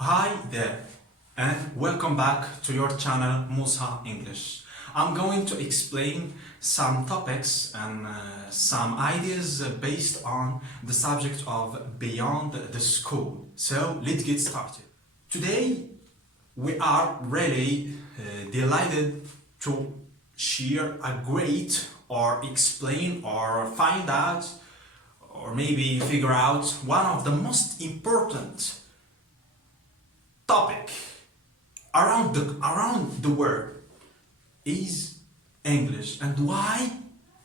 Hi there and welcome back to your channel Moussa-English. I'm going to explain some topics and some ideas based on the subject of beyond the school. So let's get started. Today we are really delighted to share a great or explain or find out or maybe figure out one of the most important topic around the world is English and why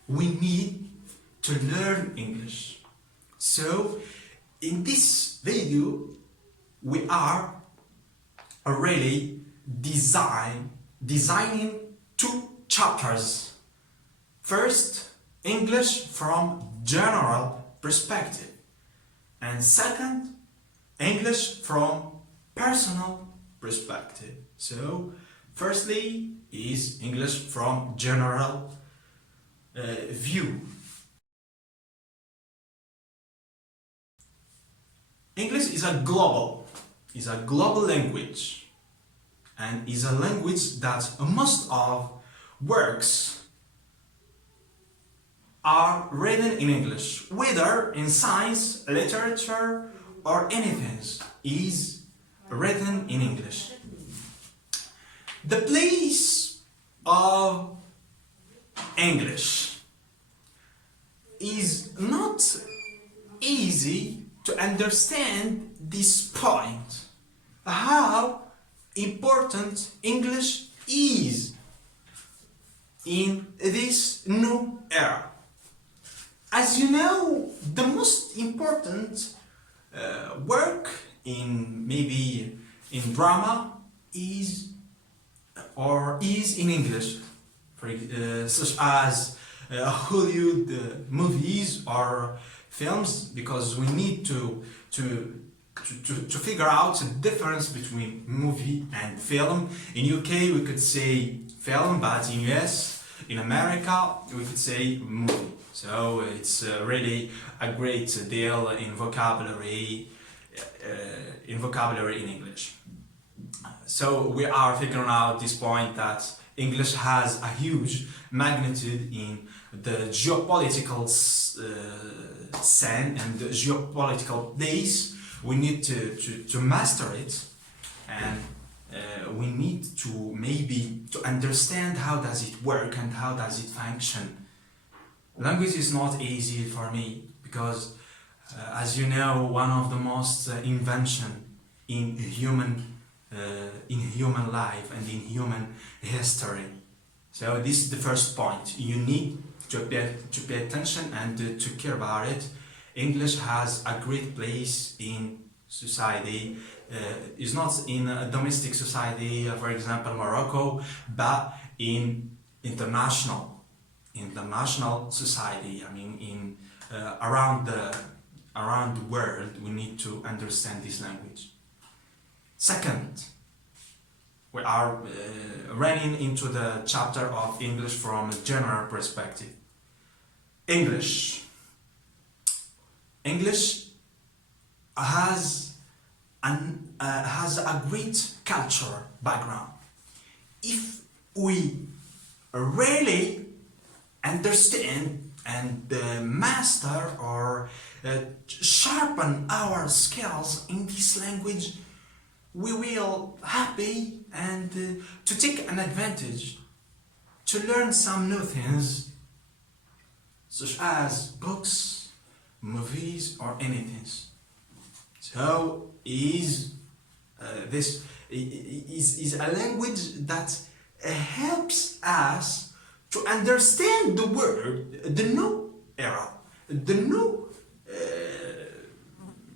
we need to learn English. So in this video we are really designing two chapters. First, English from general perspective, and second, English from personal perspective. So firstly is English from general view. English is a global language and is a language that most of works are written in English, whether in science, literature or anything is written in English. The place of English is not easy to understand this point, how important English is in this new era. As you know, the most important work maybe in drama is in English, such as Hollywood movies or films, because we need to figure out the difference between movie and film. In UK we could say film, but in US, in America, we could say movie. So it's really a great deal in vocabulary in English. So we are figuring out this point that English has a huge magnitude in the geopolitical scene and the geopolitical place. We need to master it, and we need to understand how does it work and how does it function. Language is not easy for me because as you know, one of the most invention in human life and in human history. So this is the first point. You need to pay attention and to care about it. English has a great place in society. It's not in a domestic society, for example Morocco, but in international society. I mean, in around the world, we need to understand this language. Second, we are running into the chapter of English from a general perspective. English has a great culture background. If we really understand and master or sharpen our skills in this language, we will happy and to take an advantage to learn some new things, such as books, movies or anything. So this is a language that helps us to understand the world, the new era, the new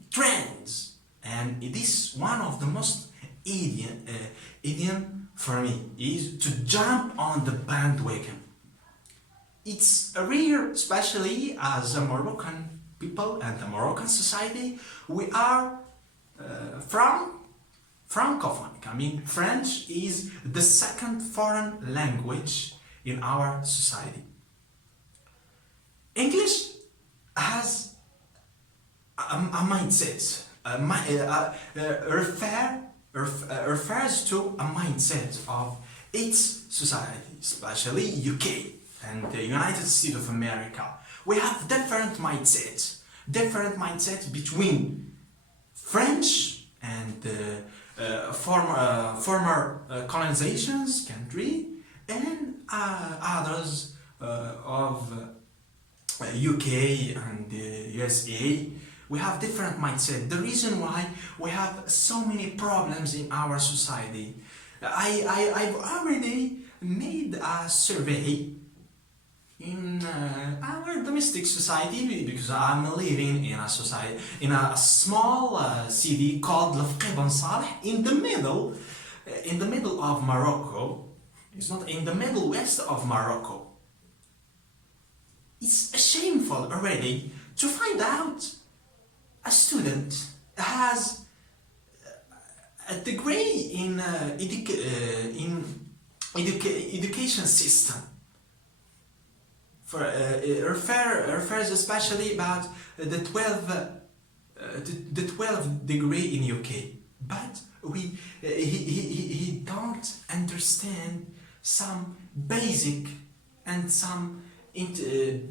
trends, and it is one of the most idiom for me is to jump on the bandwagon. It's rare, especially as a Moroccan people and the Moroccan society. We are francophonic. I mean, French is the second foreign language in our society. English has a mindset, refers to a mindset of its society, especially UK and the United States of America. We have different mindsets between French and former colonizations country and others of UK and USA. We have different mindset. The reason why we have so many problems in our society. I've already made a survey in our domestic society because I'm living in a society in a small city called Lafqi Ben Saleh in the middle of Morocco. It's not in the middle west of Morocco. It's shameful already to find out a student has a degree in education system. For refers especially about the 12 degree in UK, but he don't understand some basic and some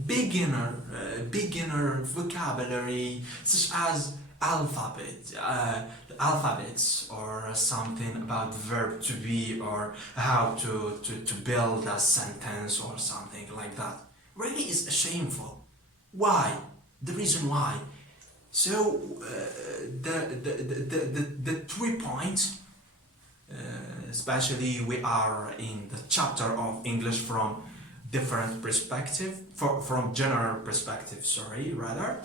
beginner vocabulary such as alphabets or something about verb to be or how to build a sentence or something like that. Really is shameful. Why? The reason why. So the 3 points, especially we are in the chapter of English from different perspective, from general perspective, rather.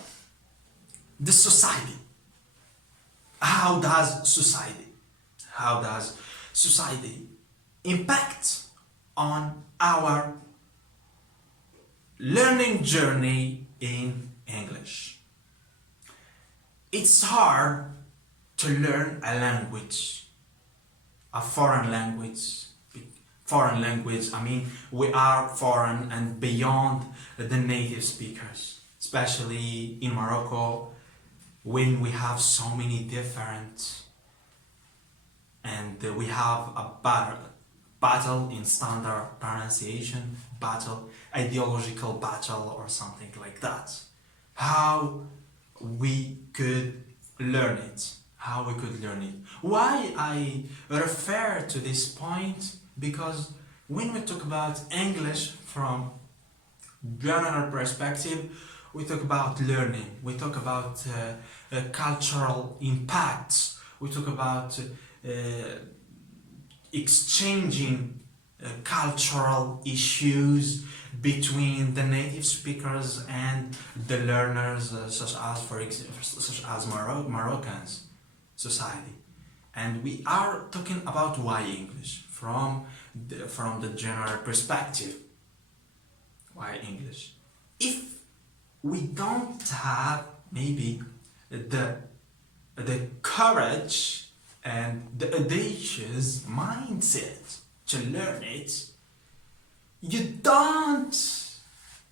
The society. How does society impact on our learning journey in English? It's hard to learn a language, a foreign language. I mean, we are foreign and beyond the native speakers, especially in Morocco, when we have so many different, and we have a battle in standard pronunciation, ideological battle or something like that. How we could learn it. Why I refer to this point? Because when we talk about English from general perspective, we talk about learning, we talk about cultural impacts, we talk about exchanging cultural issues between the native speakers and the learners, such as Moroccans society. And we are talking about why English from the general perspective. Why English? If we don't have maybe the courage and the audacious mindset to learn it, you don't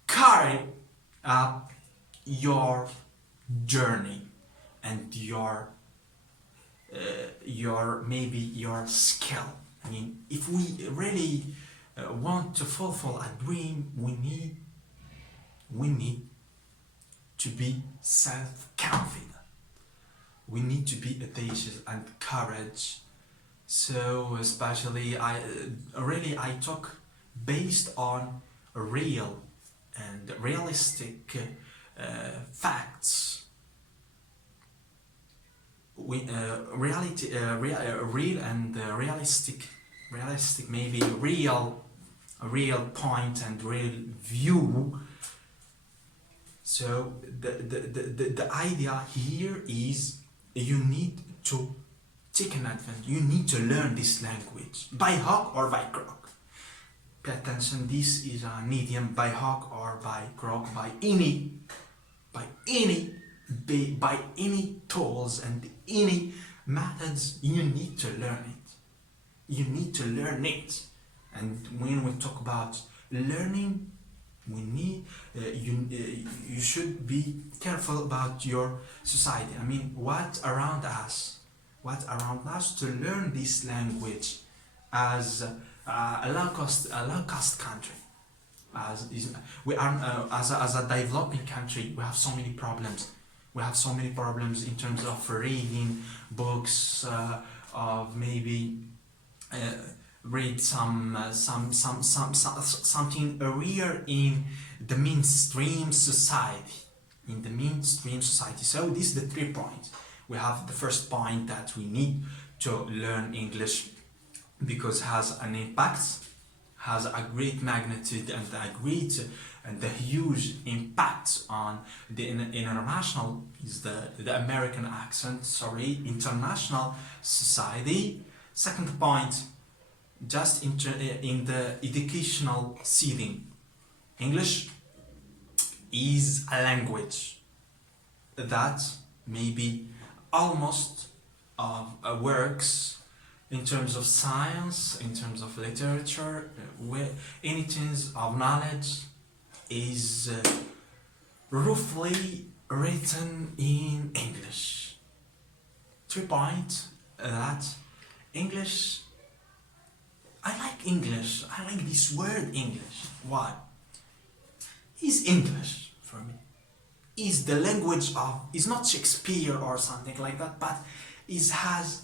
carry up your journey and your skill. I mean, if we really want to fulfill a dream, we need to be self-confident. We need to be audacious and courage. So especially I talk based on real and realistic facts. Real and realistic, maybe a real point and real view. So the idea here is you need to take an advantage. You need to learn this language by hook or by crook. Pay attention. This is an idiom: by hook or by crook, by any tools and any methods. You need to learn it. And when we talk about learning, We need you should be careful about your society. I mean, what around us to learn this language as a low cost country. We are as a developing country, we have so many problems. We have so many problems in terms of reading books, of maybe uh, read something rare in the mainstream society. In the mainstream society. So this is the 3 points. We have the first point that we need to learn English because it has an impact, has a great magnitude and a huge impact on the international is the American accent, international society. Second point, just in the educational setting, English is a language that maybe almost works in terms of science, in terms of literature, anything of knowledge is roughly written in English. 3 points that English, I like English, I like this word English. Why? It's English for me. Is the language of, is not Shakespeare or something like that, but it has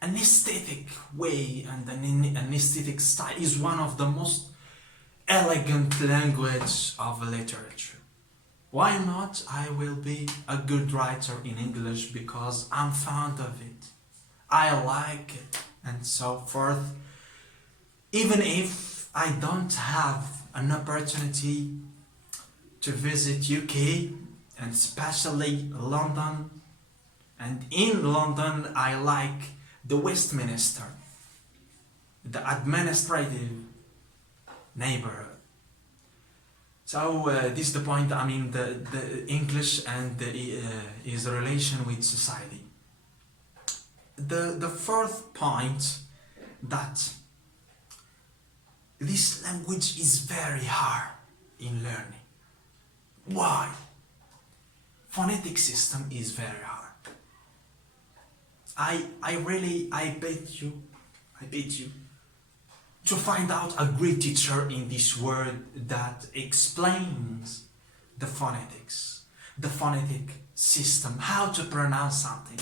an aesthetic way and an aesthetic style. Is one of the most elegant language of literature. Why not? I will be a good writer in English because I'm fond of it. I like it and so forth. Even if I don't have an opportunity to visit UK and especially London, and in London I like the Westminster, the administrative neighborhood. So this is the point. I mean, the English and is a relation with society. The fourth point, that this language is very hard in learning. Why? Phonetic system is very hard. I bet you to find out a great teacher in this world that explains the phonetics, the phonetic system, how to pronounce something.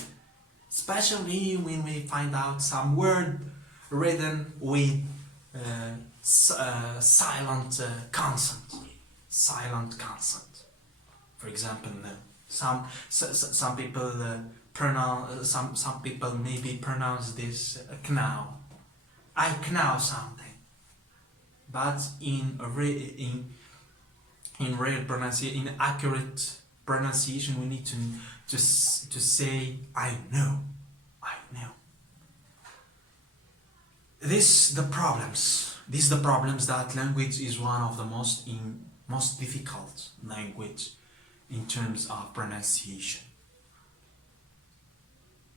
Especially when we find out some word written with silent consonant. Silent consonant. For example, some people pronounce some people maybe pronounce this knaw. I knaw something, but in real pronunciation, in accurate pronunciation, we need to say I know. These the problems that language is one of the most difficult language in terms of pronunciation.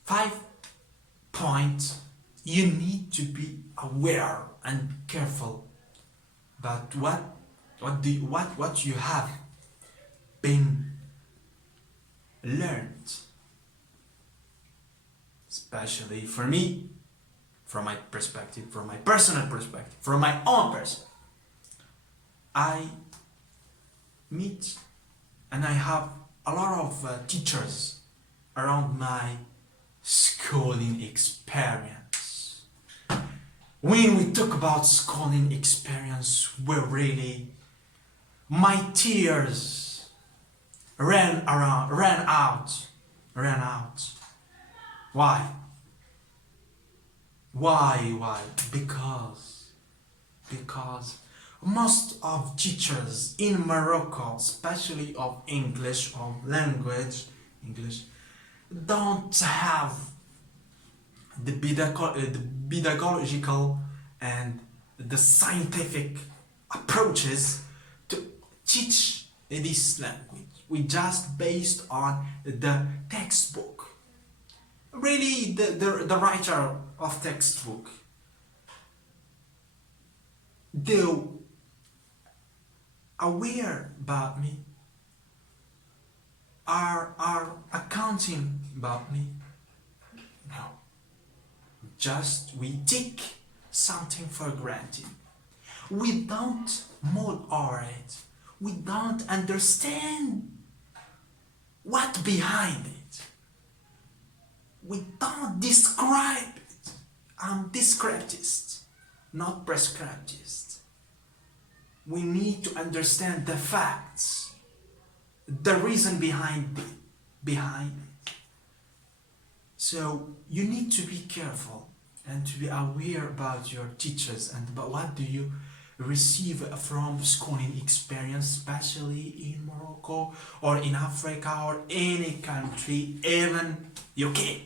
5 point, you need to be aware and careful about what you have been learned. Especially for me, from my perspective, from my personal perspective, from my own person, I meet and I have a lot of teachers around my schooling experience. When we talk about schooling experience, my tears ran out. Why? Because most of teachers in Morocco, especially of English, of language, English, don't have the pedagogical and the scientific approaches to teach this language. We just based on the textbook. Really, the writer of textbook do aware about me, are accounting about me. No. Just we take something for granted. We don't mold it. We don't understand what behind it. We don't describe it. I'm descriptist, not prescriptist. We need to understand the facts, the reason behind it. So you need to be careful and to be aware about your teachers and about what do you receive from schooling experience, especially in Morocco or in Africa or any country, even UK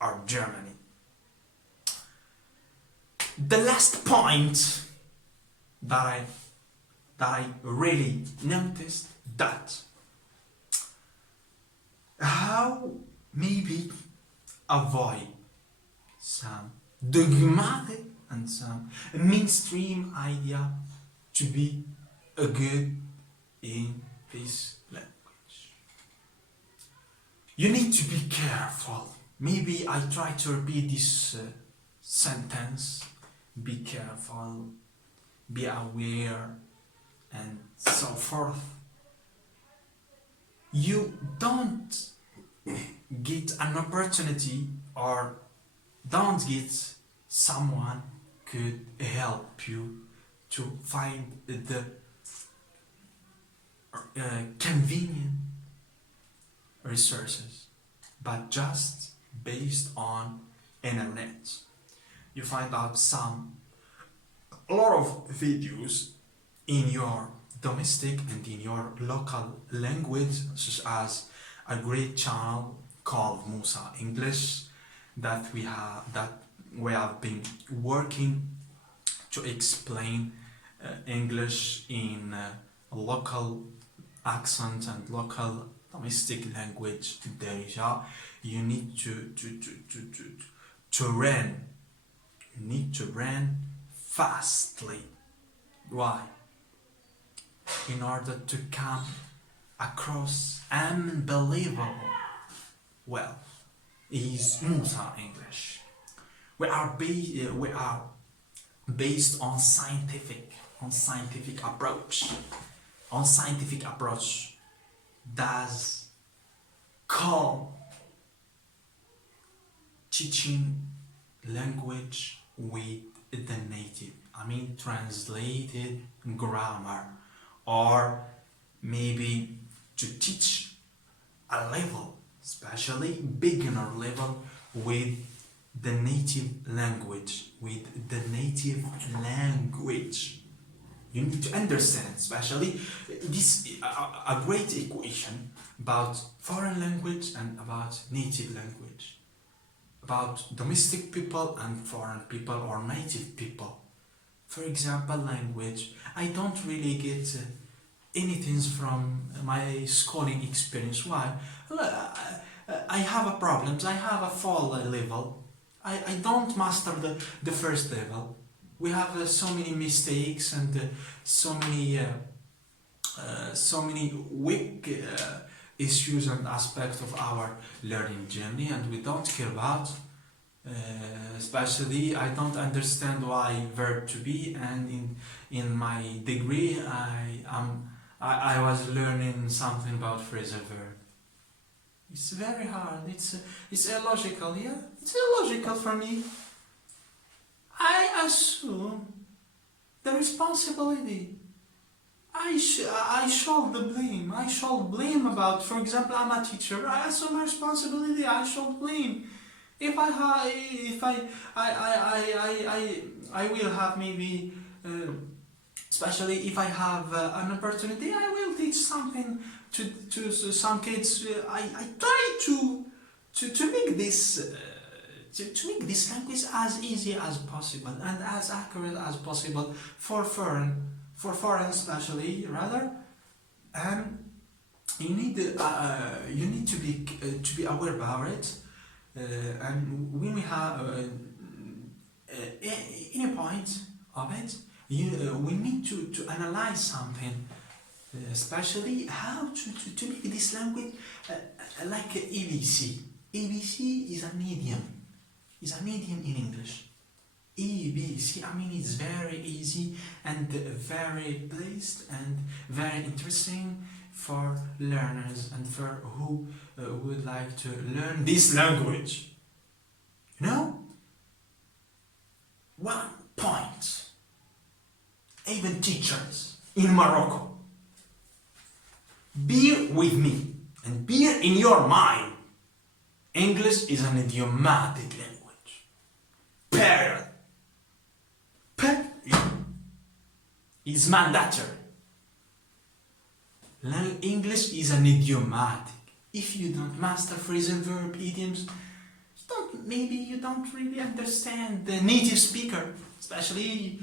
or Germany. The last point that I really noticed, that how maybe avoid some dogmatic and some mainstream idea to be a good in this language. You need to be careful. Maybe I try to repeat this sentence. Be careful, be aware, and so forth. You don't get an opportunity or don't get someone could help you to find the convenient resources, but just based on internet. You find out a lot of videos in your domestic and in your local language, such as a great channel called Moussa-English that we have been working to explain English in local accent and local domestic language data. You need to run. You need to run fastly. Why? In order to come across unbelievable well is Moussa-English. We are based on scientific approach. On scientific approach does call teaching language with the native, translated grammar, or maybe to teach a level, especially beginner level, with the native language, You need to understand, especially this a great equation about foreign language and about native language, about domestic people and foreign people or native people. For example, language. I don't really get anything from my schooling experience. Why? I have a problems. I have a fall level. I don't master the first level. We have so many mistakes and so many weak issues and aspects of our learning journey, and we don't care about. Especially, I don't understand why verb to be, and in my degree, I was learning something about phrasal verb. It's very hard. It's illogical. Yeah, it's illogical for me. I assume the responsibility. I should the blame. I should blame about. For example, I'm a teacher. I assume responsibility. I should blame. If I will have maybe, especially if I have an opportunity, I will teach something to some kids. I try to make this to make this language as easy as possible and as accurate as possible for foreign especially rather. And you need to be aware about it. And when we have any point of it, we need to analyze something especially how to make this language like ABC. ABC is an idiom. Is an idiom in English. ABC, I mean, it's very easy and very placed and very interesting for learners and for who would like to learn this language. You know? 1 point. Even teachers in Morocco. Bear with me and bear in your mind. English is an idiomatic language. Period. Is mandatory. English is an idiomatic. If you don't master phrasal verb idioms, maybe you don't really understand the native speaker, especially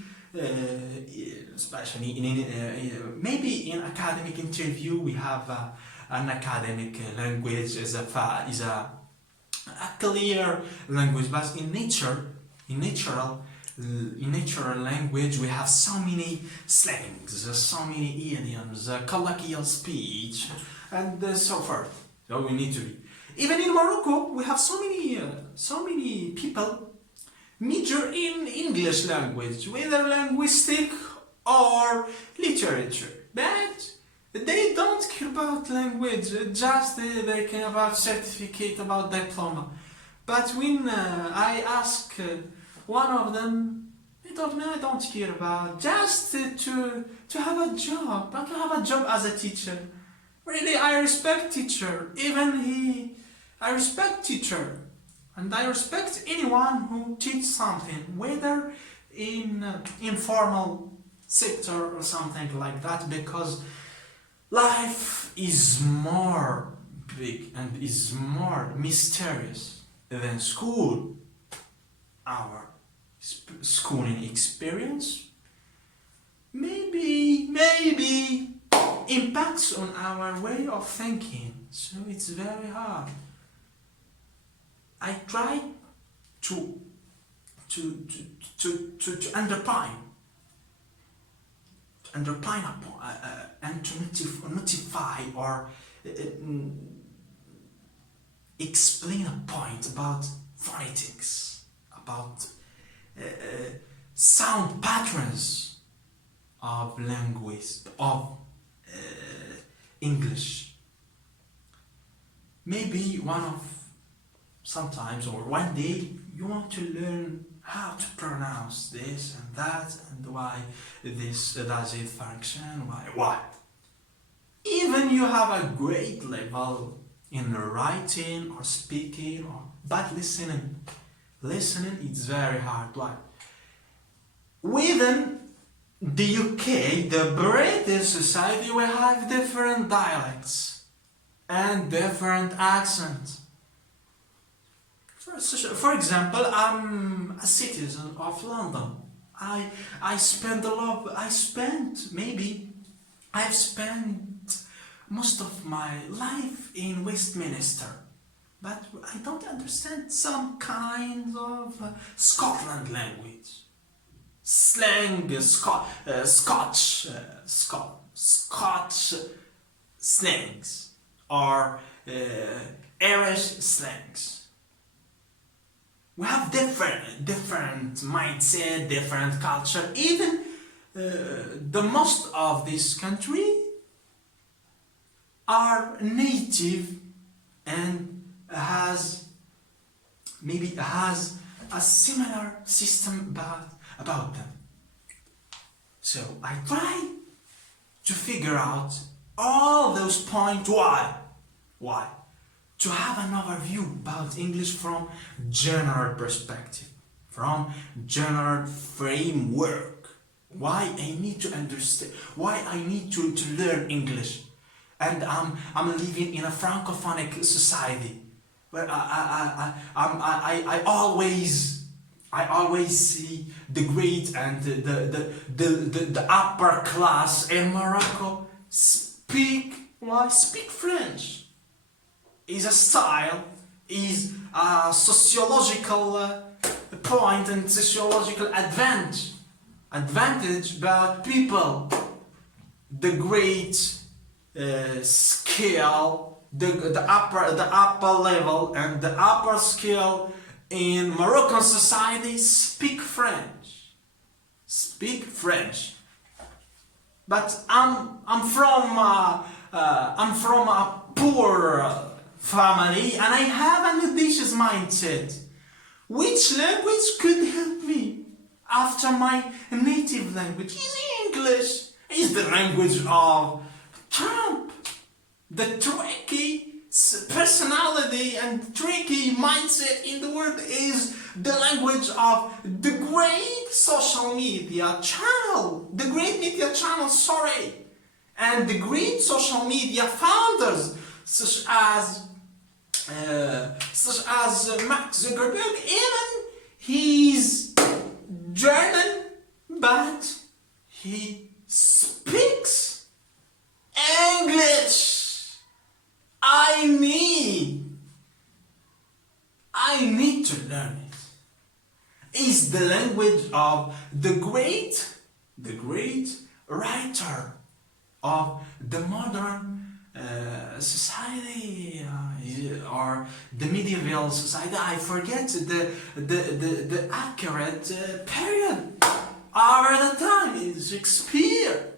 maybe in academic interview we have an academic language is a clear language, but in natural language we have so many slangs, so many idioms, colloquial speech, and so forth. So we need to be. Even in Morocco, we have so many people major in English language, whether linguistic or literature, but they don't care about language, just they care about certificate, about diploma. But when I ask one of them, he told me, I don't care about, just to have a job, but to have a job as a teacher. Really, I respect teacher, I respect teacher, and I respect anyone who teaches something, whether in informal sector or something like that, because life is more big and is more mysterious than school. Our schooling experience maybe impacts on our way of thinking, so it's very hard. I try to underpin and to notify or explain a point about phonetics, about sound patterns of language, of English. Maybe sometimes or one day you want to learn how to pronounce this and that and why this does it function, why. Even you have a great level in writing or speaking, but listening is very hard. Why? Within the UK, the British society, we have different dialects and different accents. For example, I'm a citizen of London. I've spent most of my life in Westminster, but I don't understand some kind of Scotland language, slang, Scotch slangs, or Irish slangs. We have different mindset, different culture. Even the most of this country are native and has a similar system about them. So I try to figure out all those points. Why? To have an overview about English from general perspective, from general framework. Why I need to understand, why I need to learn English. And I'm living in a francophonic society where I always see the great and the upper class in Morocco speak French. Is a style, is a sociological point and sociological advantage, but people the great scale, the upper level and the upper scale in Moroccan society speak French. Speak French. But I'm from a poor family and I have an audacious mindset. Which language could help me after my native language is English? Is the language of Trump. The tricky personality and tricky mindset in the world is the language of the great social media channel. The great media channel, and the great social media founders such as Mark Zuckerberg. Even he's German, but he speaks English. I need to learn it. It's the language of the great writer of the modern society or the medieval society. I forget the accurate period. Over the time is Shakespeare.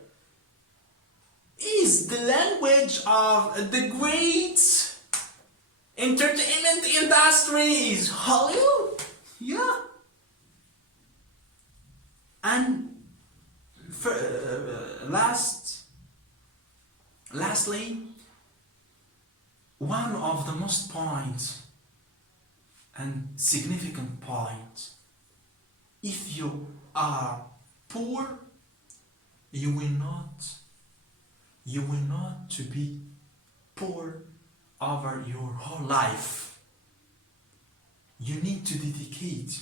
Is the language of the great entertainment industry is Hollywood. Yeah. And for, lastly, one of the most points and significant points, if you are poor, you will not to be poor over your whole life. You need to dedicate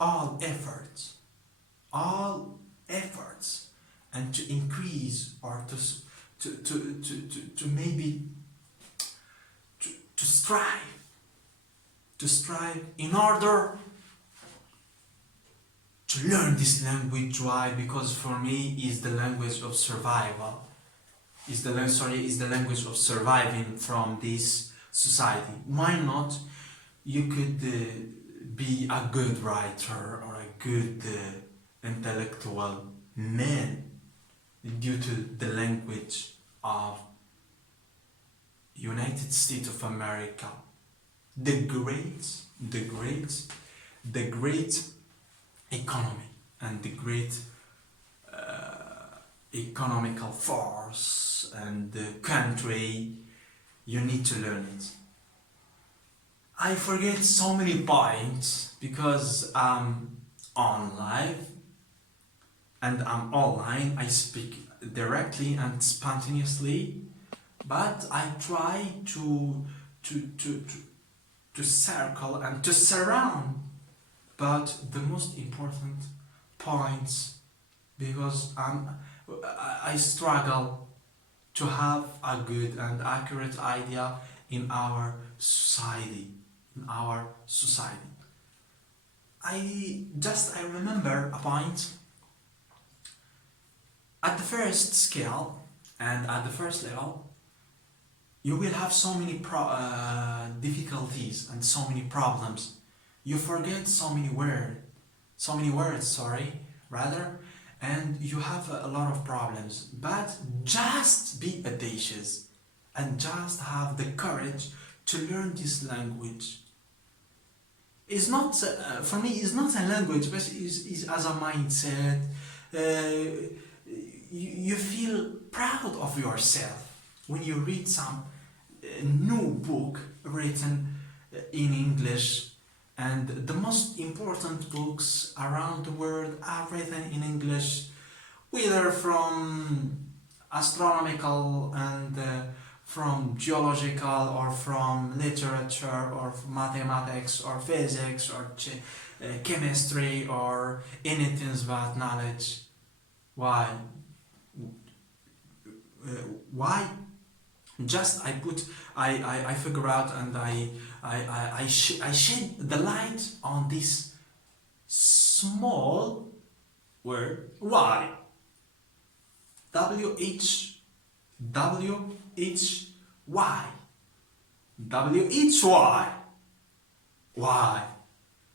all efforts and to increase or to maybe to strive in order to learn this language. Why? Because for me is the language of survival. Is the language of surviving from this society. Why not? You could be a good writer or a good intellectual man due to the language of United States of America, the great economy and the great economical force and the country. You need to learn it. I forget so many points because I'm on live and I'm online. I speak directly and spontaneously, but I try to circle and to surround but the most important points, because I struggle to have a good and accurate idea in our society. I remember a point at the first scale and at the first level. You will have so many difficulties and so many problems. You forget so many words, and you have a lot of problems. But just be audacious and just have the courage to learn this language. It's not, for me, it's not a language, but it's as a mindset. You feel proud of yourself when you read some new book written in English, and the most important books around the world are written in English, whether from astronomical and from geological or from literature or mathematics or physics or chemistry or anything about knowledge. Why? Just I figure out and I shed the light on this small word. Why? W-H, W-H-Y, W-H-Y. Why?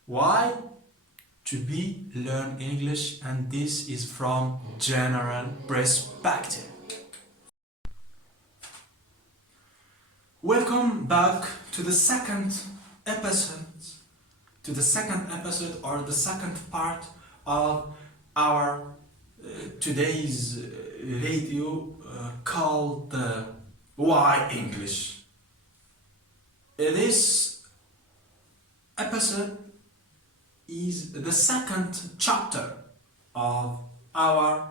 Why? To be learn English, and this is from general perspective. Welcome back to the second episode, or the second part of our today's video called Why English. This episode is the second chapter of our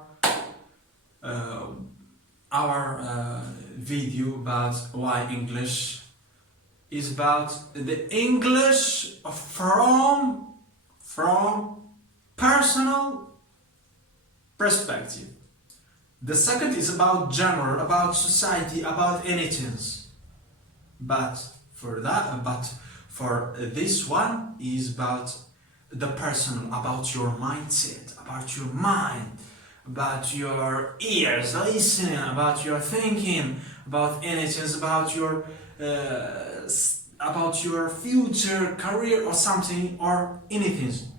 video about why English is about the English from personal perspective. The second is about general, about society, about anything. But for this one is about the personal, about your mindset, about your mind, about your ears listening, about your thinking, about anything, about your future career or something or anything.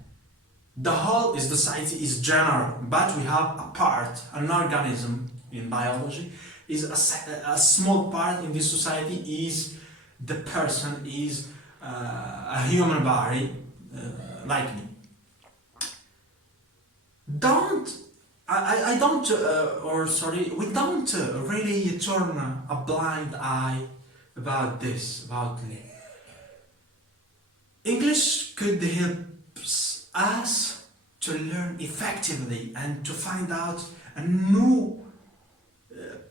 The whole is the society is general, but we have a part, an organism in biology is a small part in this society is the person, is a human body like me. We don't really turn a blind eye about this, about me. English could help us to learn effectively and to find out a new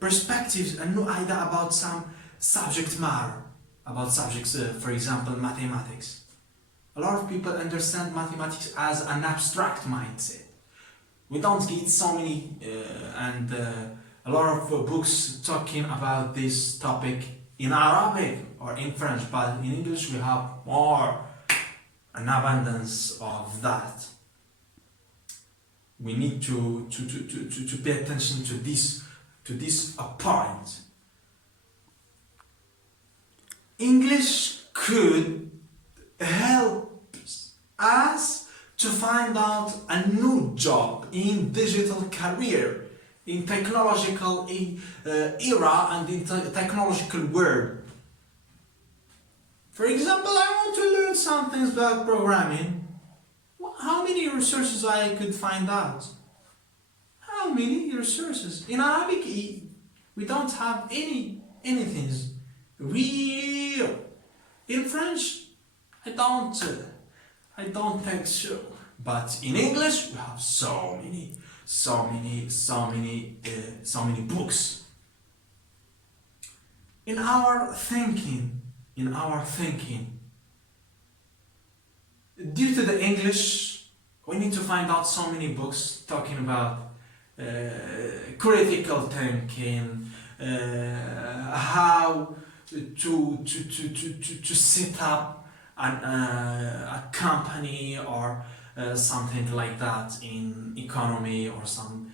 perspectives, a new idea about some subject matter, about subjects, for example, mathematics. A lot of people understand mathematics as an abstract mindset. We don't get so many a lot of books talking about this topic in Arabic or in French, but in English we have an abundance of that. We need to pay attention to this point. English could help us to find out a new job in digital career, in technological era and in technological world. For example, I want to learn some things about programming. How many resources I could find out? How many resources? In Arabic, we don't have anything real. In French, I don't think so. But in English, we have so many books. In our thinking, due to the English, we need to find out so many books talking about critical thinking, how to set up a company or something like that in economy or some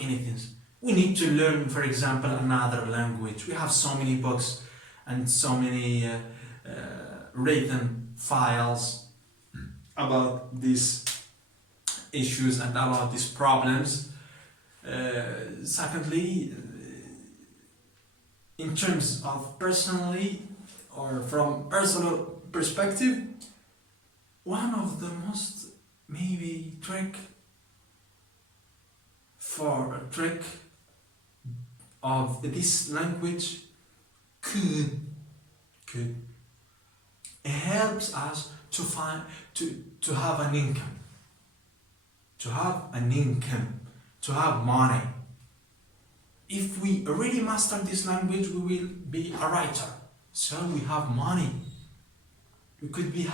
anything. We need to learn, for example, another language. We have so many books and so many written files about these issues and about these problems. Secondly, in terms of personally or from personal perspective, one of the most maybe trick of this language could helps us to have an income, to have money. If we already master this language, we will be a writer, so we have money. We could be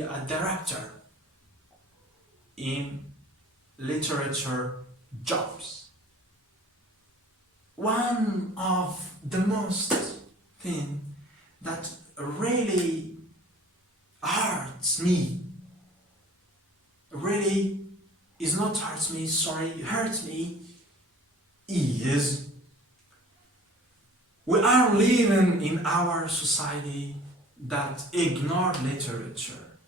a director in literature jobs. One of the most thing that really hurts me, hurts me is we are living in our society that ignore literature.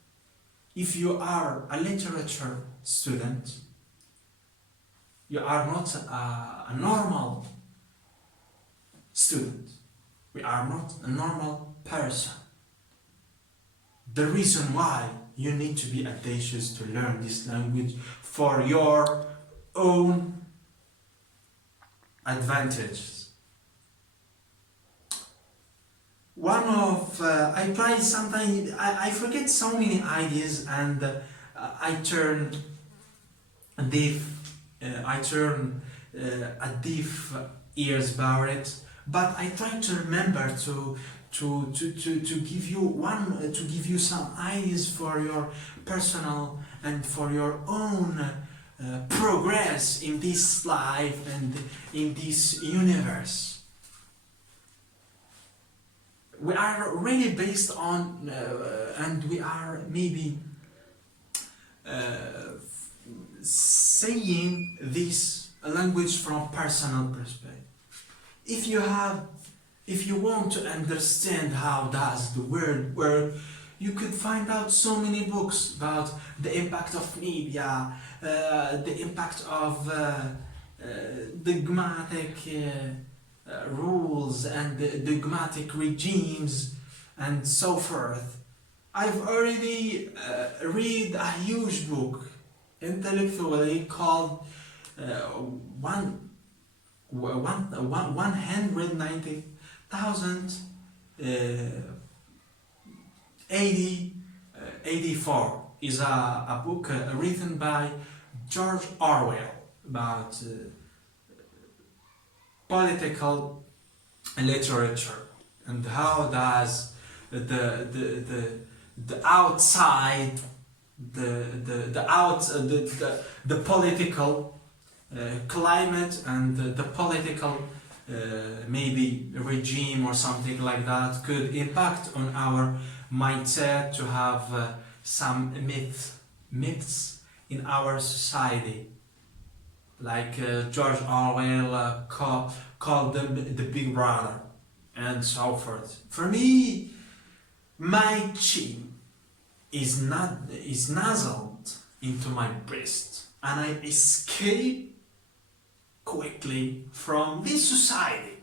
If you are a literature student, you are not a normal student. We are not a normal person. The reason why you need to be audacious to learn this language for your own advantages. I tried sometimes, I forget so many ideas, and I turn a deaf ears about it, but I try to remember to give you some ideas for your personal and for your own progress in this life and in this universe. We are really based on and we are maybe saying this language from personal perspective. If you want to understand how does the world work, you could find out so many books about the impact of media, the impact of dogmatic rules and dogmatic regimes and so forth. I've already read a huge book intellectually called 190,000 84 is a book written by George Orwell about political literature and how does the outside the political climate and the political maybe regime or something like that could impact on our mindset to have some myths in our society, like George Orwell called them the Big Brother and so forth. For me, my chin is nuzzled into my breast, and I escape quickly from this society.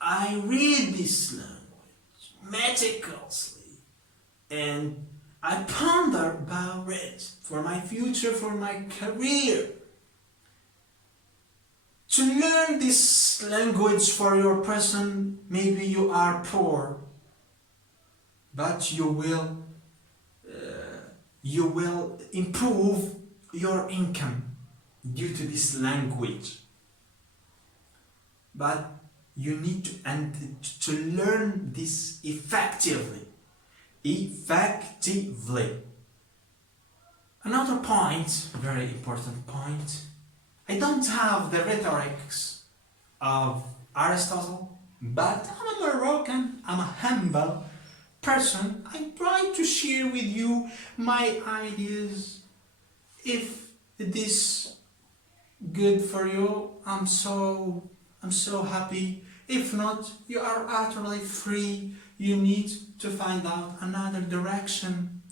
I read this language meticulously, and I ponder about it for my future, for my career. To learn this language for your person, maybe you are poor, but you will improve your income due to this language. But you need to learn this effectively. Another point, very important point, I don't have the rhetorics of Aristotle, but I'm a Moroccan, I'm a humble person. I try to share with you my ideas. If this good for you, I'm so happy. If not, you are utterly free. You need to find out another direction.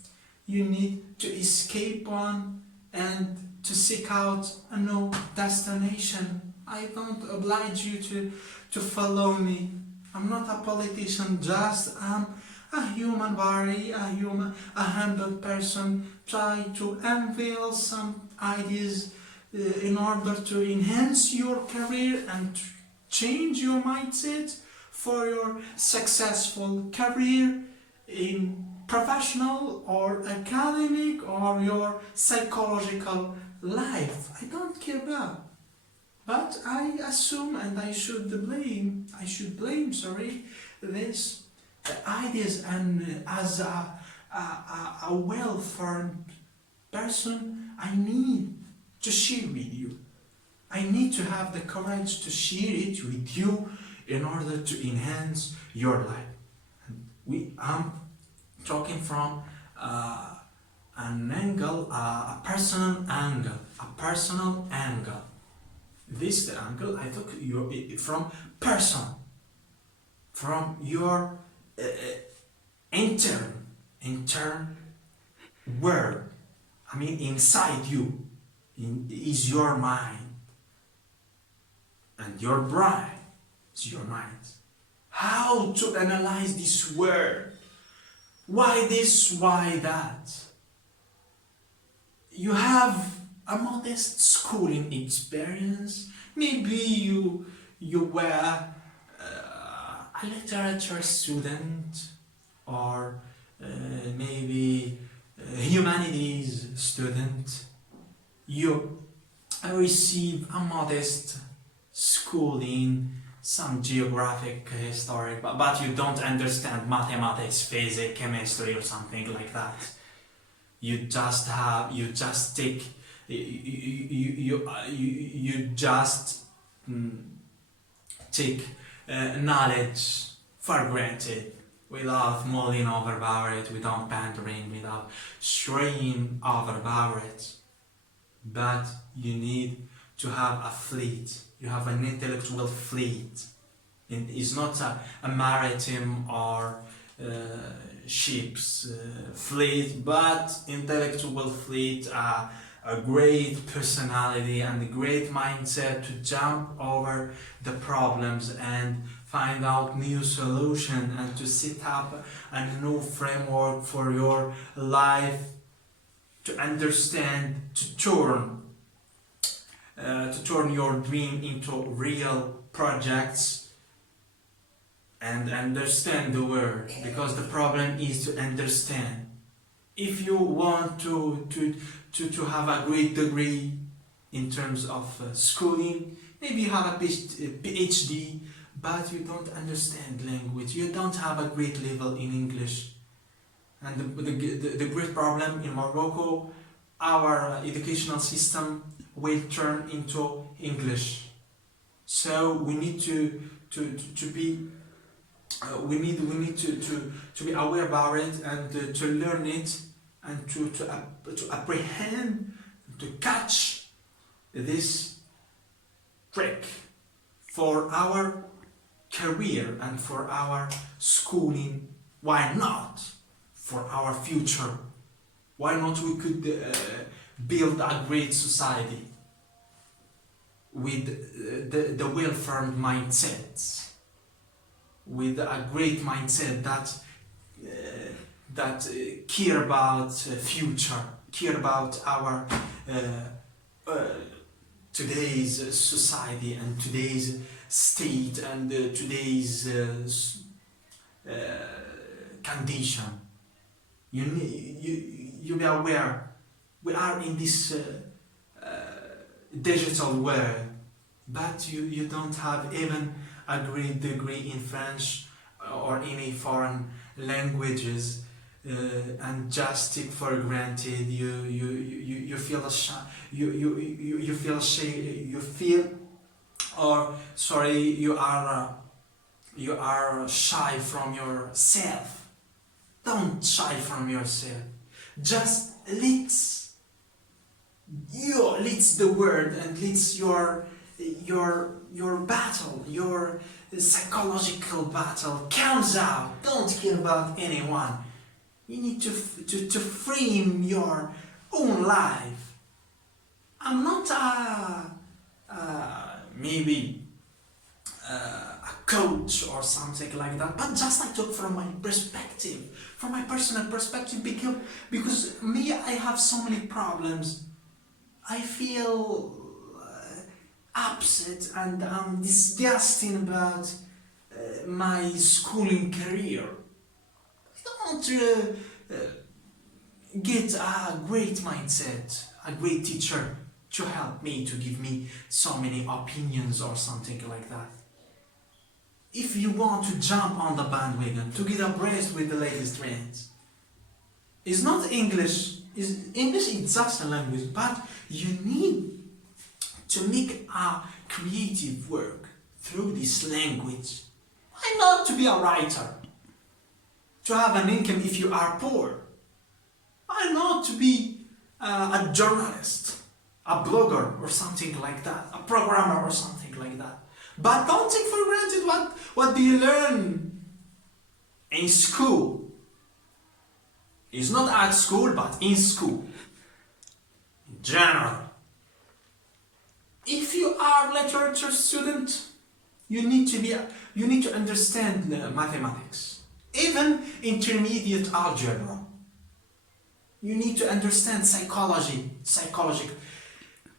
You need to escape on and to seek out a new destination. I don't oblige you to follow me. I'm not a politician, just I'm a human body, a humble person, try to unveil some ideas in order to enhance your career and to change your mindset for your successful career in professional or academic or your psychological life. I don't care about. But I assume and I should blame this ideas, and as a well-formed person, I need to share with you. I need to have the courage to share it with you in order to enhance your life. I'm talking from an angle, a personal angle. this triangle I took from person, from your intern world. I mean, inside you is your mind, and your brain is your mind. How to analyze this word? Why this? Why that? You have a modest schooling experience. Maybe you were a literature student, or maybe a humanities student. You receive a modest schooling, some geographic, historic, but you don't understand mathematics, physics, chemistry, or something like that. You just take, you just take knowledge for granted, without mulling over it, without pandering, without straying over it. But you need to have a fleet. You have an intellectual fleet. It's not a maritime or ships fleet, but intellectual fleet, a great personality and a great mindset to jump over the problems and find out new solution, and to set up a new framework for your life, to understand, to turn your dream into real projects, and understand the world, because the problem is to understand. If you want to have a great degree in terms of schooling, maybe you have a PhD, but you don't understand language, you don't have a great level in English. And the great problem in Morocco, our educational system will turn into English. So we need to be we need to be aware about it, and to learn it, and to apprehend, to catch this trick for our career and for our schooling. Why not for our future? Why not we could build a great society with the well-formed mindsets, with a great mindset that care about future, care about our today's society and today's state and today's condition. You be aware, we are in this digital world, but you don't have even a great degree in French or any foreign languages, and just take for granted. You feel you feel you are shy from yourself. Don't shy from yourself. Just let's the word, and let's your battle, your psychological battle comes out. Don't care about anyone. You need to frame your own life. I'm not maybe a coach or something like that, but just I talk from my perspective, from my personal perspective, because me, I have so many problems. I feel upset and I'm disgusted about my schooling career. I don't get a great mindset, a great teacher to help me, to give me so many opinions or something like that. If you want to jump on the bandwagon, to get abreast with the latest trends, it's not English. English is just a language, but you need to make a creative work through this language. Why not to be a writer? To have an income if you are poor. Why not to be a journalist, a blogger or something like that, a programmer or something like that. But don't take for granted what do you learn in school. It's not at school, but in school. In general. If you are a literature student, you need to understand mathematics. Even intermediate algebra. You need to understand psychology.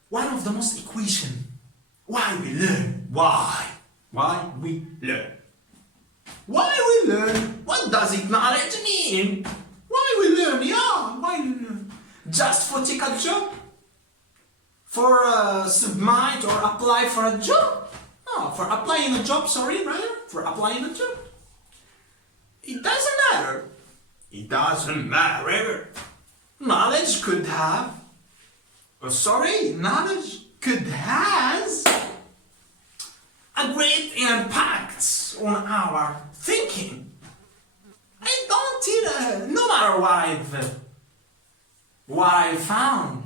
One of the most equation. Why we learn? Why we learn? Why we learn? What does it knowledge mean? Why we learn? Yeah, why we learn? Just for take a job? For submit or apply for a job? No, for applying a job, sorry, brother. For applying a job. It doesn't matter. It doesn't matter. Knowledge could have, knowledge could has a great impact on our thinking. I don't no matter what I found,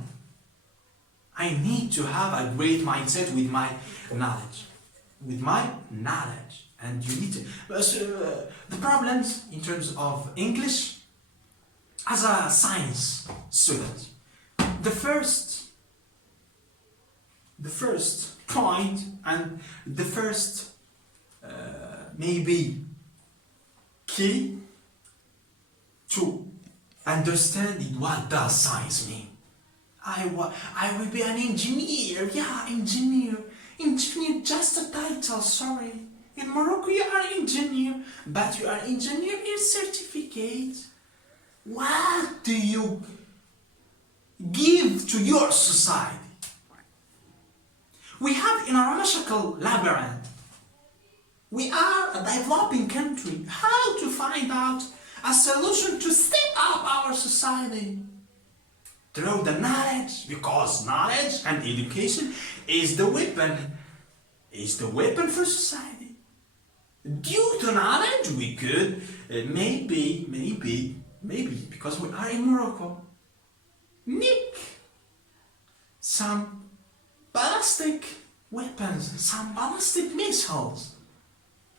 I need to have a great mindset with my knowledge. And you need to, the problems in terms of English, as a science student, the first point and the first maybe key to understanding what does science mean. I will be an engineer. Yeah, engineer. Engineer, just a title, sorry. In Morocco you are engineer, but you are engineer in certificate. What do you give to your society? We have in our Ramashakal labyrinth. We are a developing country. How to find out a solution to step up our society? Through the knowledge, because knowledge and education is the weapon for society. Due to knowledge, we could maybe, because we are in Morocco, nick some ballistic weapons, some ballistic missiles.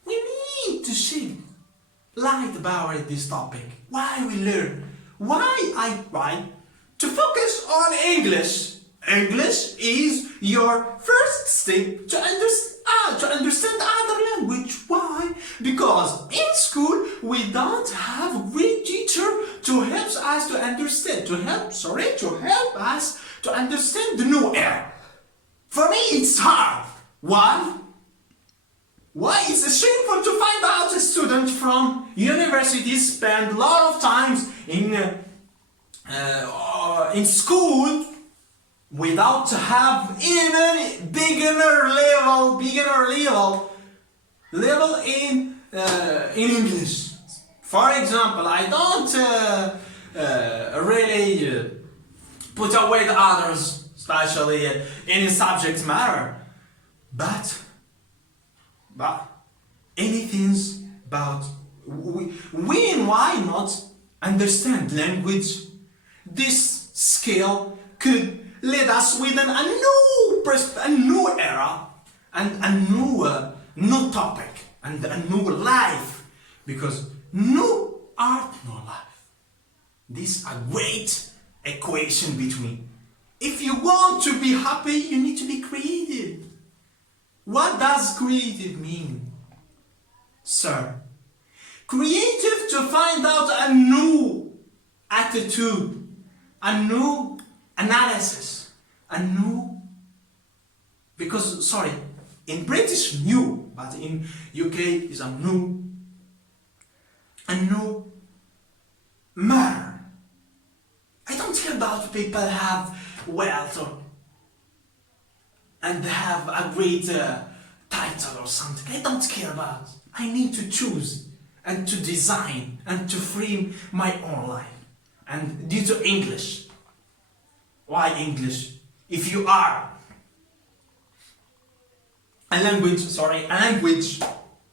We need to shed light about this topic. Why we learn? Why I try to focus on English. English is your first step to understand other language. Why? Because in school we don't have a great teacher to help us to understand, to help us to understand the new era. For me it's hard. Why? It's shameful to find out a student from universities spend a lot of times in school without to have even beginner level in English. For example, I don't really put away the others, especially any subject matter, but anything's about why not understand language? This skill could lead us within a new era and a new topic and a new life, because new art, no life. This is a great equation between. If you want to be happy, you need to be creative. What does creative mean, sir? Creative to find out a new attitude, a new analysis, because in British new, but in UK is a new matter. I don't care about people have wealth and have a great title or something. I don't care about. I need to choose and to design and to frame my own life. And due to English. Why English? If you are a language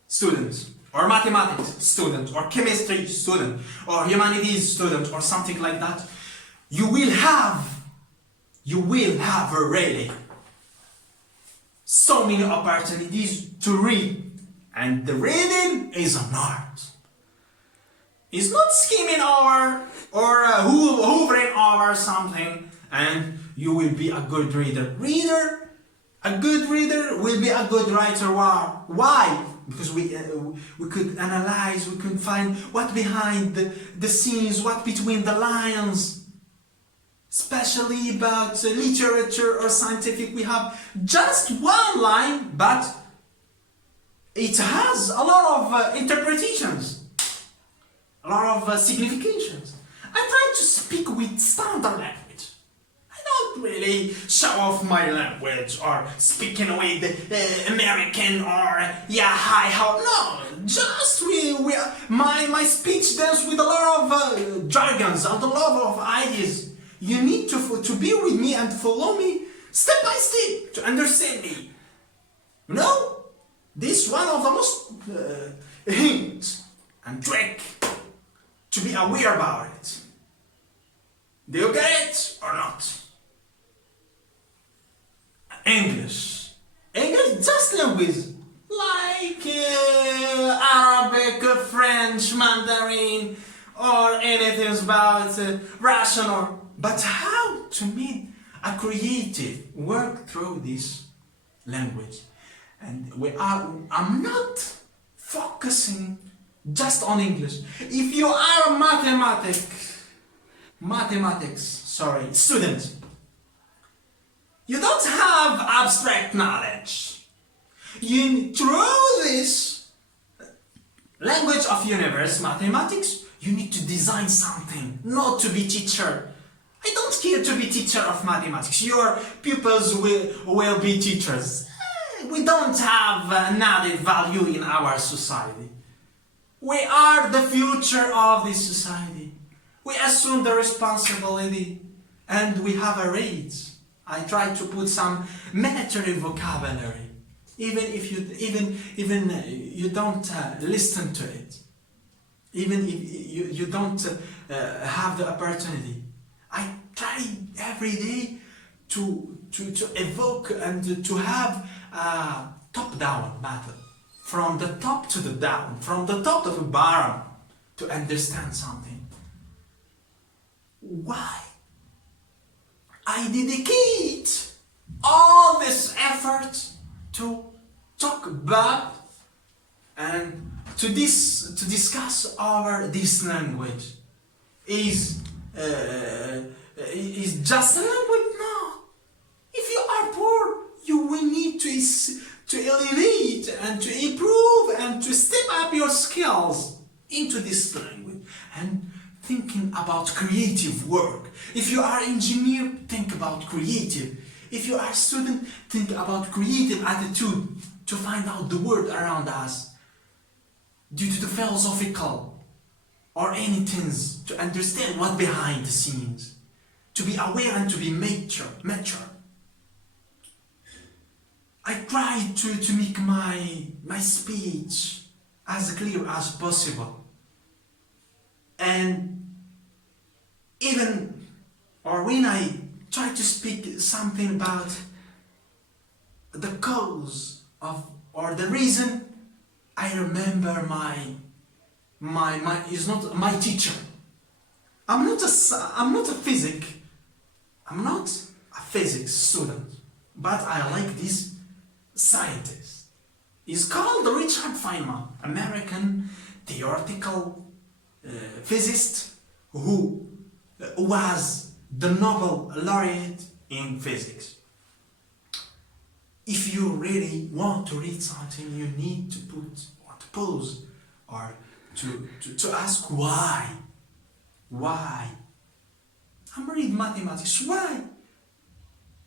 student, or mathematics student, or chemistry student, or humanities student, or something like that, you will have you will have really so many opportunities to read. And the reading is an art. It's not skimming over or hovering over something and you will be a good reader. A good reader will be a good writer. Why? Because we could analyze, we could find what behind the scenes, what between the lines. Especially about literature or scientific, we have just one line, but it has a lot of interpretations, a lot of significations. I try to speak with standard language. I don't really show off my language or speaking with American or how. No, just my speech deals with a lot of jargons and a lot of ideas. You need to be with me and follow me step by step to understand me. You know, this one of the most hint and trick to be aware about it. Do you get it or not? English just language like Arabic, French, Mandarin, or anything about Russian or. But how to make a creative work through this language? And I'm not focusing just on English. If you are a mathematics student, you don't have abstract knowledge. Through this language of universe, mathematics, you need to design something, not to be teacher. I don't care to be teacher of mathematics. Your pupils will be teachers. We don't have an added value in our society. We are the future of this society. We assume the responsibility and we have a rate. I try to put some military vocabulary, even if you don't listen to it, even if you don't have the opportunity. I try every day to evoke and to have a top-down method, from the top to the down, from the top to the bottom, to understand something. Why I dedicate all this effort to talk about and to discuss this language is just a language? No. If you are poor, you will need to elevate and to improve and to step up your skills into this language and thinking about creative work. If you are engineer, think about creative. If you are student, think about creative attitude to find out the world around us due to the philosophical or anything, to understand what behind the scenes, to be aware and to be mature. I try to make my speech as clear as possible, and even or when I try to speak something about the cause of or the reason, I remember my is not my teacher. I'm not a physics student, but I like this scientist. He's called Richard Feynman, American theoretical physicist who was the Nobel laureate in physics. If you really want to read something, you need to pause or to ask why. Why? I'm reading mathematics. Why?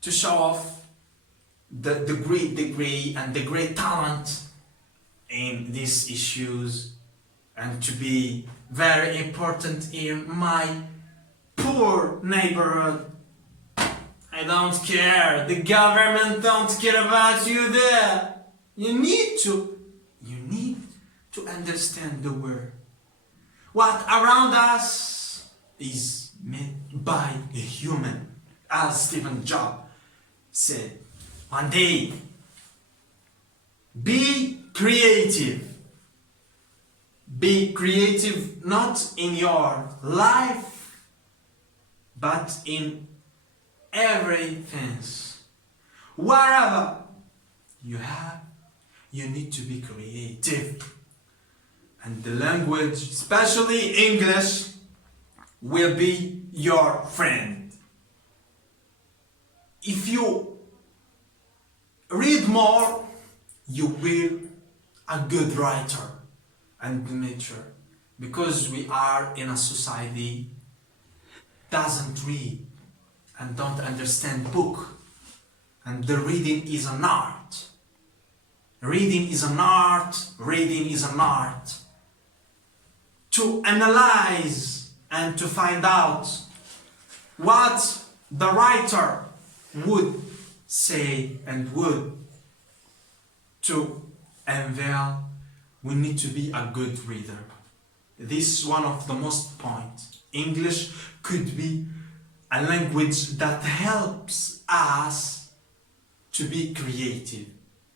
To show off the great degree and the great talent in these issues, and to be very important in my poor neighborhood. I don't care. The government don't care about you there. You need to understand the world. What around us is made by a human. as Stephen Jobs said one day. Be creative. Be creative not in your life, but in everything. Wherever you have, you need to be creative. And the language, especially English, will be your friend. If you read more, you will a good writer and mature, because we are in a society doesn't read and don't understand book, and the reading is an art. Reading is an art. Reading is an art. To analyze and to find out what the writer would say and would to unveil, we need to be a good reader. This is one of the most points. English could be a language that helps us to be creative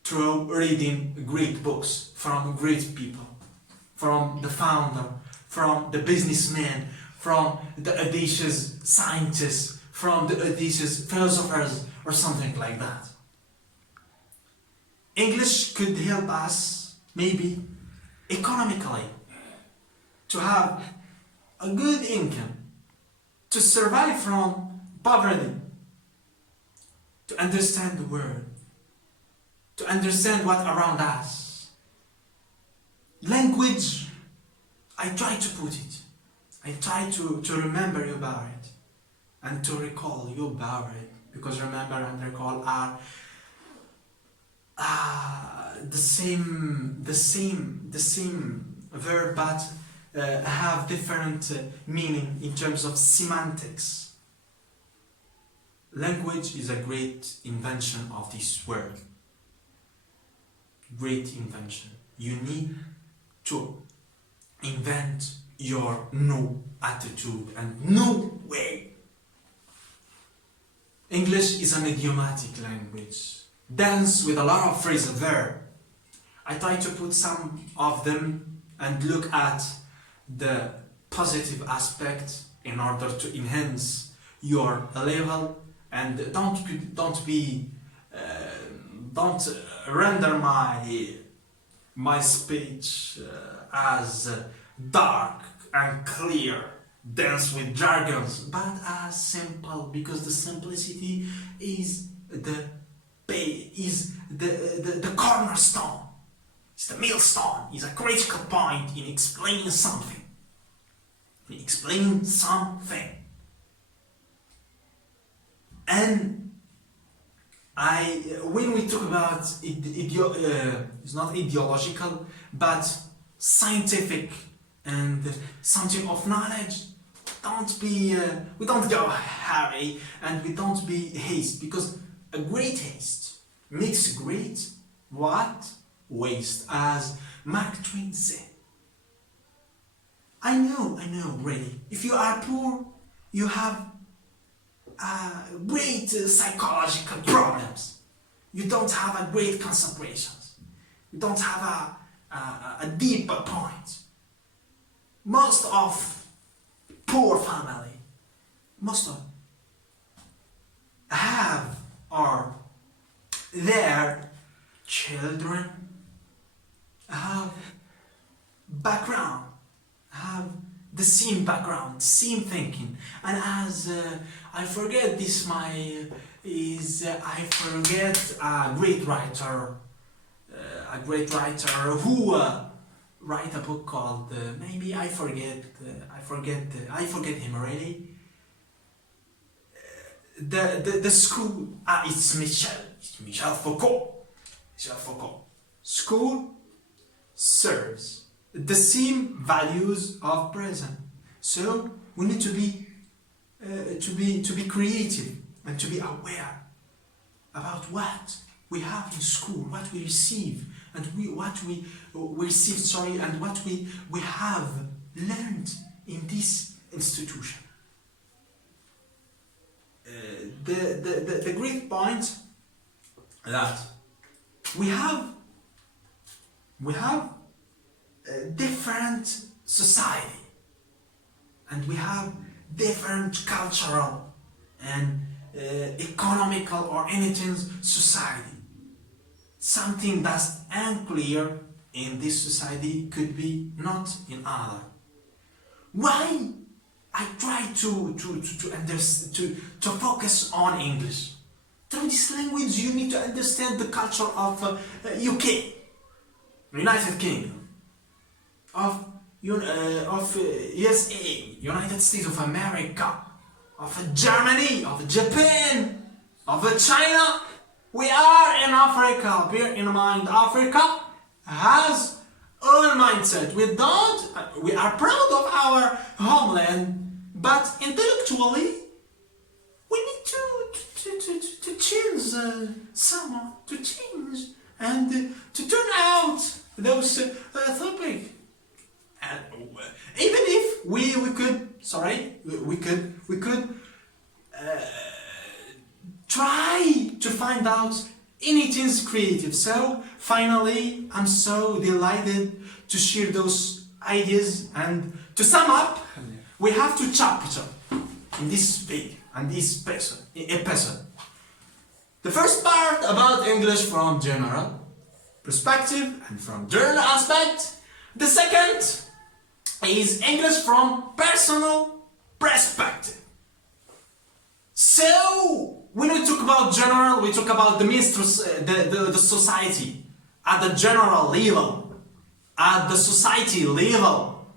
through reading great books from great people, from the founder, from the businessman, from the audacious scientists, from the audacious philosophers, or something like that. English could help us, maybe economically, to have a good income, to survive from poverty, to understand the world, to understand what around us. Language, I try to put it, I try to remember you about it, and to recall you about it, because remember and recall are the same verb, but have different meaning in terms of semantics. Language is a great invention of this world. Great invention. You need to invent your new attitude and new way. English is an idiomatic language, dense with a lot of phrasal verb. I try to put some of them and look at the positive aspect in order to enhance your level, and don't render my speech as dark and clear, dense with jargons, but as simple, because the simplicity is the cornerstone. It's the millstone. It's a critical point in explaining something. And when we talk about it's not ideological, but scientific and something of knowledge, we don't go hurry and we don't be haste, because a great haste makes great what? Waste, as Mark Twain said. I know, really. If you are poor, you have great psychological problems. You don't have a great concentration. You don't have a deeper point. Most of poor family, most of have or their children have background, have the same background, same thinking. And as I forget this, I forget a great writer who write a book called maybe I forget him already. The school, it's Michel Foucault. School serves the same values of present. So we need to be creative and to be aware about what we have in school, what we receive, and what we receive, and what we have learned in this institution. the great point that we have different society, and we have different cultural and economical or anything society. Something that's unclear in this society could be not in other. Why I try to focus on English? Through this language you need to understand the culture of UK, United Kingdom, of USA, United States of America, of Germany, of Japan, of China. We are in Africa. Bear in mind, Africa has own mindset. We are proud of our homeland, but intellectually we need to change to change and to turn out those topics. And even if we could try to find out anything creative. So finally, I'm so delighted to share those ideas, and to sum up, we have two chapters in this big and this episode. The first part about English from general perspective and from general aspect. The second is English from personal perspective. So when we talk about general, we talk about the society at the general level, at the society level.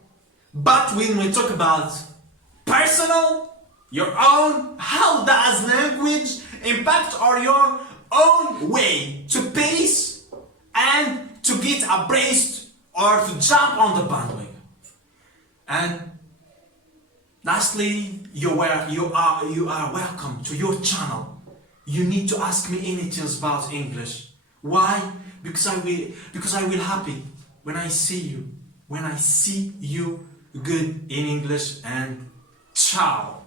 But when we talk about personal, your own, how does language impact on your own way to pace and to get abreast or to jump on the bandwagon. And lastly, you are welcome to your channel. You need to ask me anything about English. Why? Because I will happy when I see you good in English. And ciao.